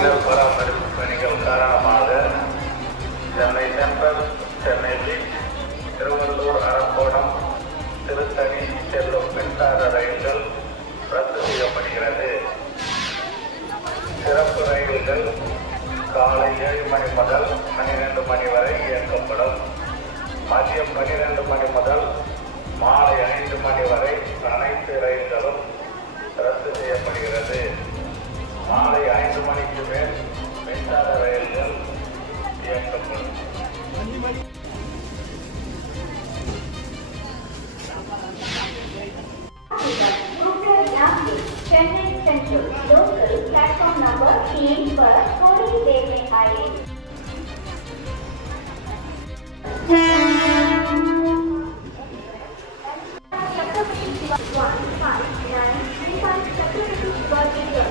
நலம் பராமரிப்பு பணிகள் காரணமாக சென்னை சென்ட்ரல் சென்னை திருவள்ளூர் அரக்கோணம் திருத்தணி செல்லும் மின்சார ரயில்கள் ரத்து செய்யப்படுகிறது சிறப்பு ரயில்கள் காலை ஏழு மணி முதல் பன்னிரெண்டு மணி வரை இயக்கப்படும் மதியம் பன்னிரெண்டு மணி முதல் மாலை ஐந்து மணி வரை Chennai central local platform number तीन पर थोड़ी देर में आए छत्रपति शिवाजी